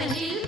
Thank you.